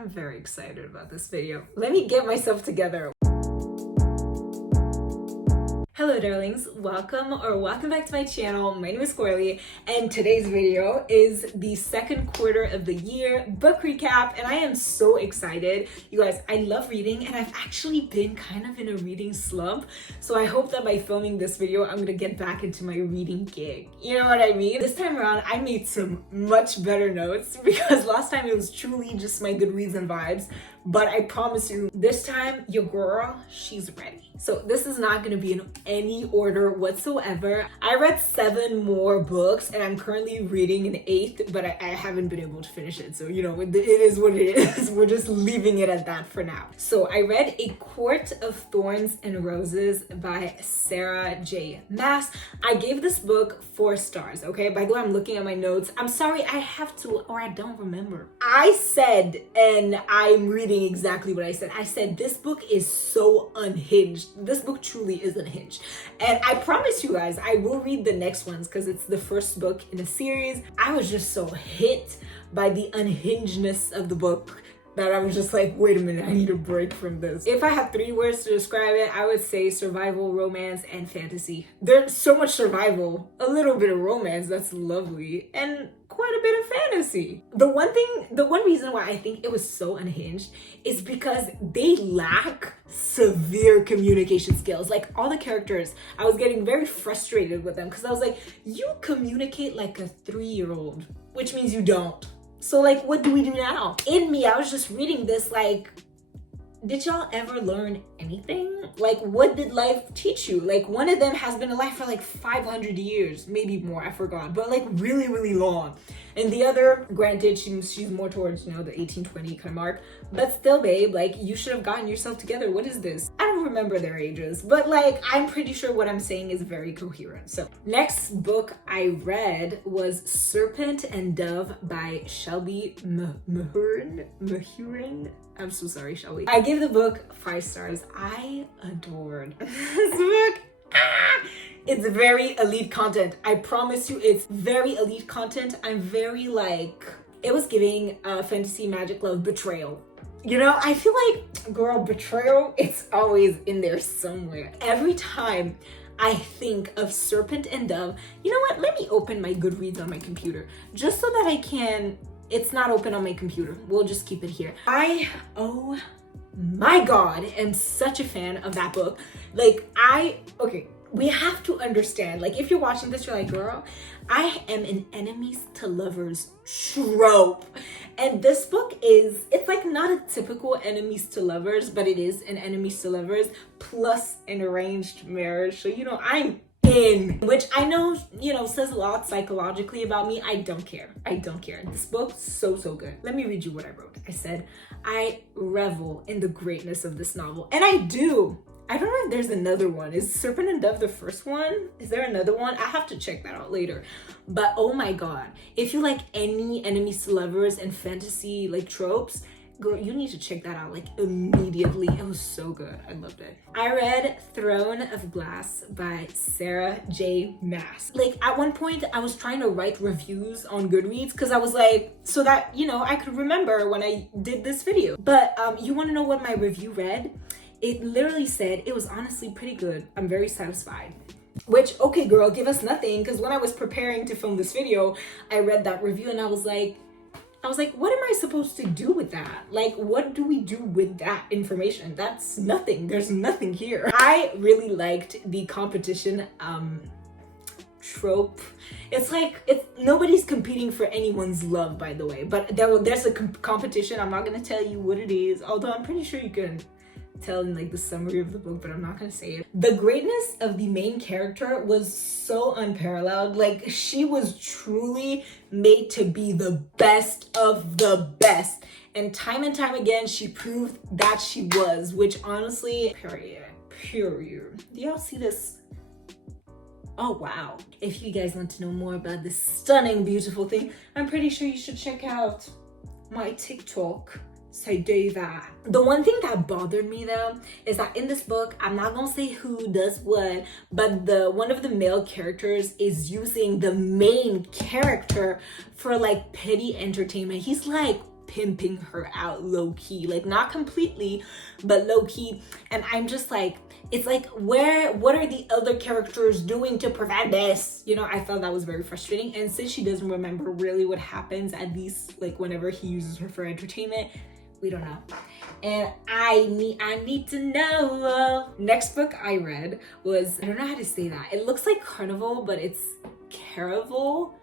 I'm very excited about this video. Let me get myself together. Hello darlings, welcome back to my channel. My name is Coralie and today's video is the second quarter of the year book recap and I am so excited. You guys, I love reading and I've actually been kind of in a reading slump. So I hope that by filming this video, I'm gonna get back into my reading gig. You know what I mean? This time around, I made some much better notes because last time it was truly just my Goodreads and vibes. But I promise you, this time, your girl, she's ready. So this is not gonna be in any order whatsoever. I read 7 more books and I'm currently reading an 8th, but I haven't been able to finish it. So, you know, it is what it is. We're just leaving it at that for now. So I read A Court of Thorns and Roses by Sarah J. Maas. I gave this book 4 stars, okay? By the way, I'm looking at my notes. I'm sorry, I have to, or I don't remember. I said, and I'm reading exactly what I said. I said, this book is so unhinged. This book truly is unhinged. And I promise you guys, I will read the next ones because it's the first book in a series. I was just so hit by the unhingedness of the book that I was just like, wait a minute, I need a break from this. If I had 3 words to describe it, I would say survival, romance, and fantasy. There's so much survival, a little bit of romance, that's lovely, and quite a bit of fantasy. The one reason why I think it was so unhinged is because they lack severe communication skills. Like all the characters, I was getting very frustrated with them because I was like, you communicate like a 3-year-old, which means you don't. So like, what do we do now? In me, I was just reading this like, did y'all ever learn anything? Like, what did life teach you? Like, one of them has been alive for like 500 years, maybe more, I forgot, but like really, really long. And the other, granted, she's more towards, you know, the 1820 kind of mark, but still, babe, like, you should have gotten yourself together. What is this? I don't remember their ages, but like, I'm pretty sure what I'm saying is very coherent. So, next book I read was Serpent and Dove by Shelby Mahurin. I'm so sorry, Shelby. I gave the book 5 stars. I adored this book. It's very elite content. I promise you, it's very elite content. I'm very like, it was giving fantasy magic love betrayal. You know, I feel like, girl, betrayal, it's always in there somewhere. Every time I think of Serpent and Dove, you know what? Let me open my Goodreads on my computer just so that I can. It's not open on my computer. We'll just keep it here. Oh my God, am such a fan of that book. Like, okay, we have to understand, like, if you're watching this, you're like, girl, I am an enemies to lovers trope. And this book it's like not a typical enemies to lovers, but it is an enemies to lovers plus an arranged marriage. So, you know, I'm in, which I know, you know, says a lot psychologically about me. I don't care. This book's so good. Let me read you what I wrote. I said, I revel in the greatness of this novel. And I do. I don't know if there's another one. Is Serpent and Dove the first one? Is there another one? I have to check that out later. But oh my God, if you like any enemies to lovers and fantasy like tropes, girl, you need to check that out like immediately. It was so good. I loved it. I read Throne of Glass by Sarah J. Maas. Like at one point I was trying to write reviews on Goodreads because I was like, so that, you know, I could remember when I did this video. But you want to know what my review read? It literally said it was honestly pretty good. I'm very satisfied. Which, okay girl, give us nothing, because when I was preparing to film this video, I read that review and I was like, what am I supposed to do with that? Like, what do we do with that information? That's nothing. There's nothing here. I really liked the competition trope. It's like, nobody's competing for anyone's love, by the way, but there's a competition. I'm not gonna tell you what it is, although I'm pretty sure you can tell in like the summary of the book, but I'm not gonna say it. The greatness of the main character was so unparalleled. Like, she was truly made to be the best of the best, and time again she proved that she was, which honestly, period. Do y'all see this? Oh wow. If you guys want to know more about this stunning, beautiful thing, I'm pretty sure you should check out my TikTok. So do that. The one thing that bothered me though is that in this book, I'm not gonna say who does what, but one of the male characters is using the main character for like petty entertainment. He's like pimping her out low-key, like not completely, but low-key. And I'm just like, it's like, what are the other characters doing to prevent this? You know, I thought that was very frustrating. And since she doesn't remember really what happens, at least like whenever he uses her for entertainment, we don't know. And I need to know. Next book I read was, I don't know how to say that. It looks like Carnival, but it's Caraval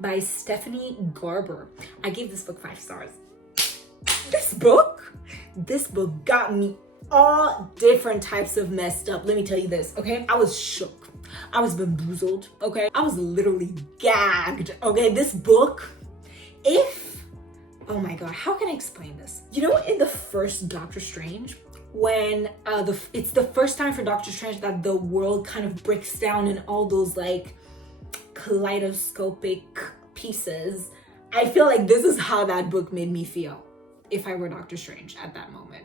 by Stephanie Garber. I gave this book 5 stars. This book got me all different types of messed up. Let me tell you this, okay? I was shook. I was bamboozled, okay? I was literally gagged, okay? This book, oh my God, how can I explain this? You know, in the first Doctor Strange, when it's the first time for Doctor Strange that the world kind of breaks down in all those like kaleidoscopic pieces, I feel like this is how that book made me feel if I were Doctor Strange at that moment.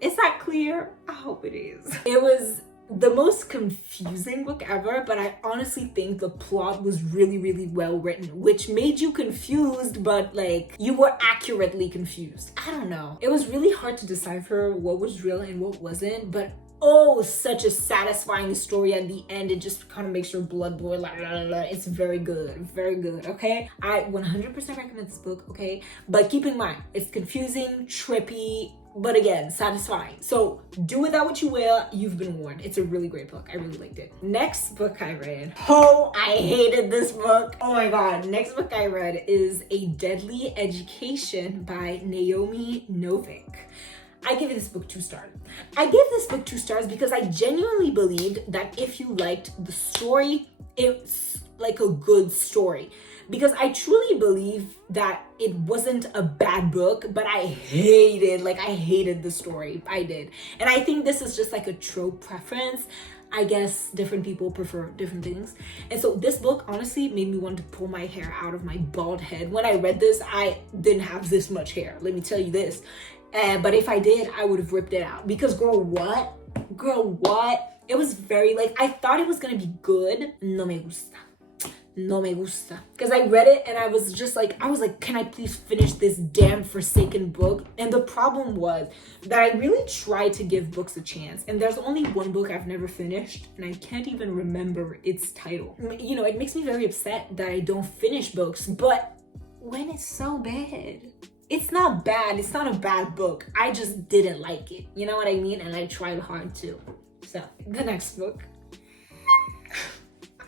Is that clear? I hope it is. It was the most confusing book ever, but I honestly think the plot was really, really well written, which made you confused, but like you were accurately confused. I don't know. It was really hard to decipher what was real and what wasn't, but oh, such a satisfying story at the end. It just kind of makes your blood boil. It's very good, okay? I 100% recommend this book, okay? But keep in mind, it's confusing, trippy, but again, satisfying. So do with that what you will. You've been warned. It's a really great book. I really liked it. Next book I read. Oh, I hated this book. Oh my God. Next book I read is A Deadly Education by Naomi Novik. I gave this book 2 stars. I gave this book 2 stars because I genuinely believed that if you liked the story, it's like a good story. Because I truly believe that it wasn't a bad book, but I hated the story. I did. And I think this is just like a trope preference. I guess different people prefer different things. And so this book honestly made me want to pull my hair out of my bald head. When I read this, I didn't have this much hair. Let me tell you this. But if I did, I would have ripped it out. Because girl, what? It was very like, I thought it was gonna be good. No me gusta. Because I read it and I was like, can I please finish this damn forsaken book? And the problem was that I really tried to give books a chance. And there's only one book I've never finished, and I can't even remember its title. You know, it makes me very upset that I don't finish books, but when it's so bad, it's not bad. It's not a bad book. I just didn't like it. You know what I mean? And I tried hard too. So the next book.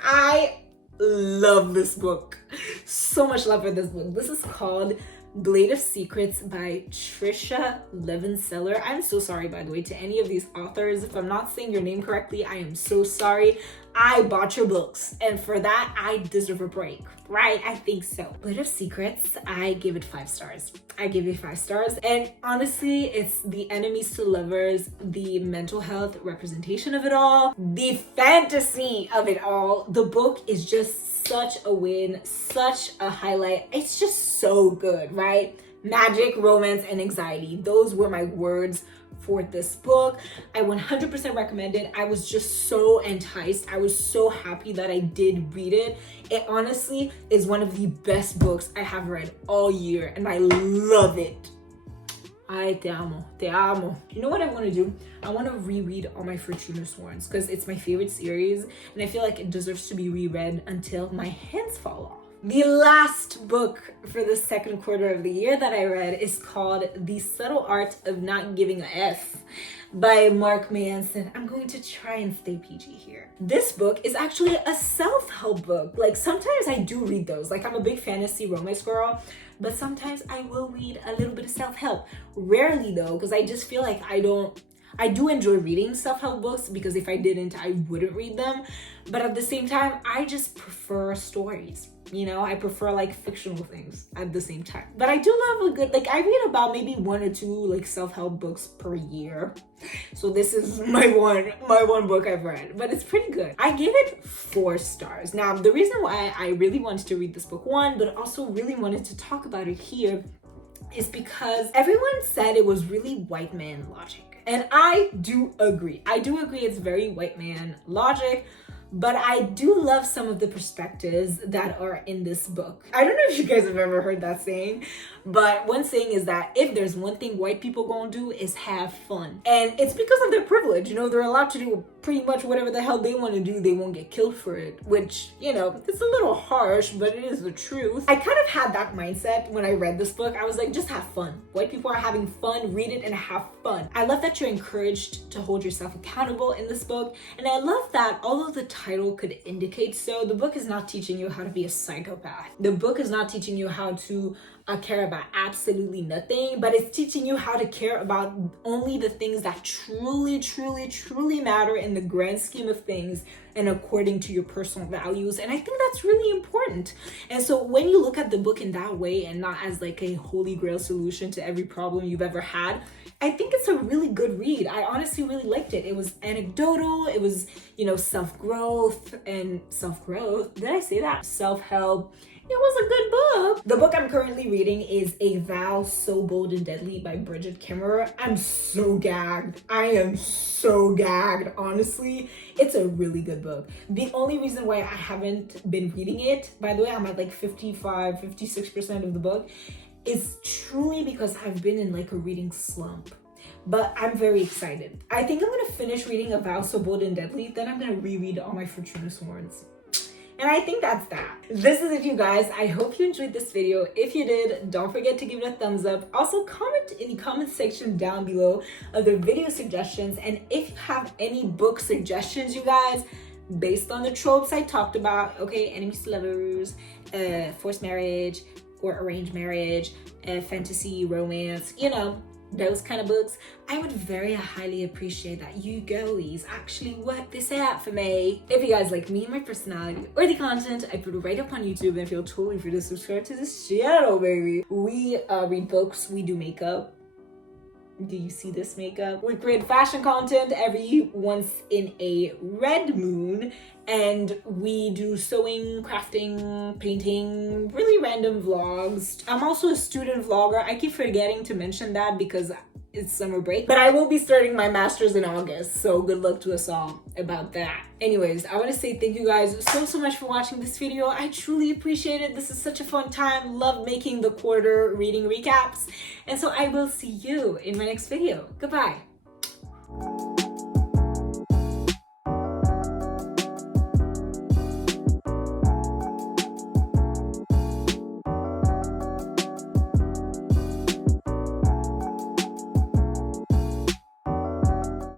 I love this book. So much love for this book. This is called Blade of Secrets by Trisha Levenseller. I'm so sorry, by the way, to any of these authors. If I'm not saying your name correctly, I am so sorry. I bought your books, and for that, I deserve a break, right? I think so. Blade of Secrets, I give it 5 stars. I give it 5 stars. And honestly, it's the enemies to lovers, the mental health representation of it all, the fantasy of it all. The book is just such a win, such a highlight. It's just so good, right? Magic, romance, and anxiety. Those were my words for this book. I 100% recommend it. I was just so enticed. I was so happy that I did read it. It honestly is one of the best books I have read all year, and I love it. Ay, te amo, te amo. You know what I want to do? I want to reread all my Fortuna Thorns because it's my favorite series, and I feel like it deserves to be reread until my hands fall off. The last book for the second quarter of the year that I read is called The Subtle Art of Not Giving a F by Mark Manson. I'm going to try and stay PG here. This book is actually a self-help book. Like sometimes I do read those. Like I'm a big fantasy romance girl, but sometimes I will read a little bit of self-help. Rarely though, because I just feel like I do enjoy reading self-help books because if I didn't, I wouldn't read them. But at the same time, I just prefer stories. You know, I prefer like fictional things at the same time. But I do love a good, like I read about maybe 1 or 2 like self-help books per year. So this is my one book I've read, but it's pretty good. I gave it 4 stars. Now, the reason why I really wanted to read this book, one, but also really wanted to talk about it here is because everyone said it was really white man logic. And I do agree. I do agree it's very white man logic. but I do love some of the perspectives that are in this book. I don't know if you guys have ever heard that saying, but one saying is that if there's one thing white people gonna do is have fun. And it's because of their privilege. You know, they're allowed to do pretty much whatever the hell they want to do. They won't get killed for it, which, you know, it's a little harsh, but it is the truth. I kind of had that mindset when I read this book. I was like, just have fun. White people are having fun, read it and have fun. I love that you're encouraged to hold yourself accountable in this book. And I love that although the title could indicate so, the book is not teaching you how to be a psychopath. The book is not teaching you how to care about absolutely nothing, but it's teaching you how to care about only the things that truly, truly, truly matter in the grand scheme of things and according to your personal values. And I think that's really important. And so when you look at the book in that way and not as like a holy grail solution to every problem you've ever had, I think it's a really good read. I honestly really liked it. It was anecdotal. It was, you know, self-growth. Did I say that? Self-help. It was a good book. The book I'm currently reading is A Vow So Bold and Deadly by Bridget Kimmerer. I'm so gagged. I am so gagged, honestly. It's a really good book. The only reason why I haven't been reading it, by the way, I'm at like 56% of the book, is truly because I've been in like a reading slump. But I'm very excited. I think I'm gonna finish reading A Vow So Bold and Deadly, then I'm gonna reread all my Fortuna Thorns. And I think that's that. This is it, you guys. I hope you enjoyed this video. If you did, don't forget to give it a thumbs up. Also, comment in the comment section down below other video suggestions. And if you have any book suggestions, you guys, based on the tropes I talked about, okay, enemies to lovers, forced marriage or arranged marriage, fantasy, romance, you know, those kind of books, I would very highly appreciate that you girlies actually work this out for me. If you guys like me and my personality or the content I put right up on YouTube, then feel totally free to subscribe to this channel, baby. We read books, we do makeup. Do you see this makeup? We create fashion content every once in a red moon, and we do sewing, crafting, painting, really random vlogs. I'm also a student vlogger. I keep forgetting to mention that because it's summer break, but I will be starting my master's in August, so good luck to us all about that. Anyways, I want to say thank you guys so much for watching this video. I truly appreciate it. This is such a fun time. Love making the quarter reading recaps, and so I will see you in my next video. Goodbye.